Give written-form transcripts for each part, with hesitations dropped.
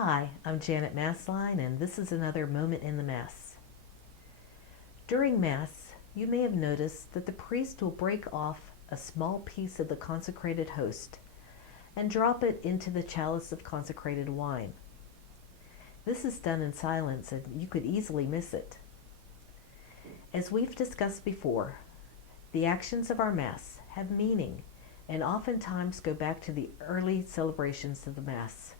Hi, I'm Janet Massline, and this is another Moment in the Mass. During Mass, you may have noticed that the priest will break off a small piece of the consecrated host and drop it into the chalice of consecrated wine. This is done in silence, and you could easily miss it. As we've discussed before, the actions of our Mass have meaning and oftentimes go back to the early celebrations of the Mass.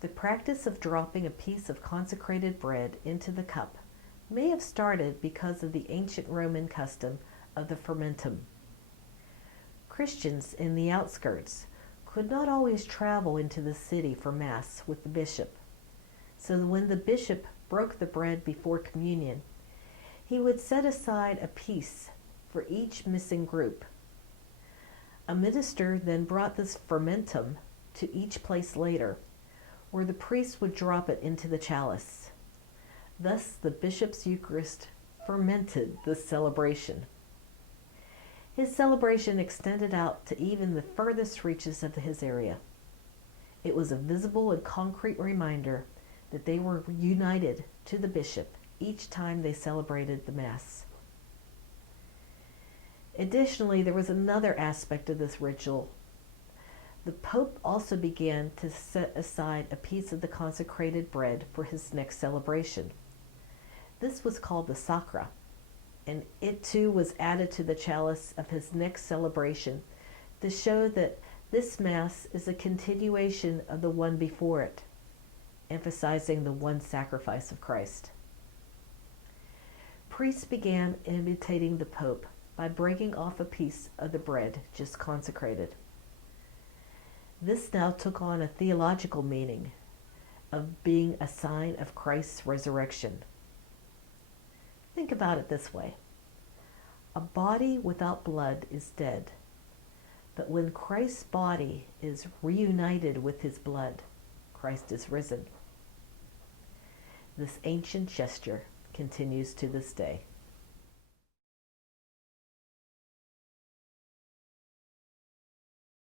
The practice of dropping a piece of consecrated bread into the cup may have started because of the ancient Roman custom of the fermentum. Christians in the outskirts could not always travel into the city for Mass with the bishop, so when the bishop broke the bread before communion, he would set aside a piece for each missing group. A minister then brought this fermentum to each place later, where the priest would drop it into the chalice. Thus, the bishop's Eucharist fermented the celebration. His celebration extended out to even the furthest reaches of his area. It was a visible and concrete reminder that they were united to the bishop each time they celebrated the Mass. Additionally, there was another aspect of this ritual. The Pope also began to set aside a piece of the consecrated bread for his next celebration. This was called the Sacra, and it too was added to the chalice of his next celebration to show that this Mass is a continuation of the one before it, emphasizing the one sacrifice of Christ. Priests began imitating the Pope by breaking off a piece of the bread just consecrated. This now took on a theological meaning of being a sign of Christ's resurrection. Think about it this way. A body without blood is dead, but when Christ's body is reunited with his blood, Christ is risen. This ancient gesture continues to this day.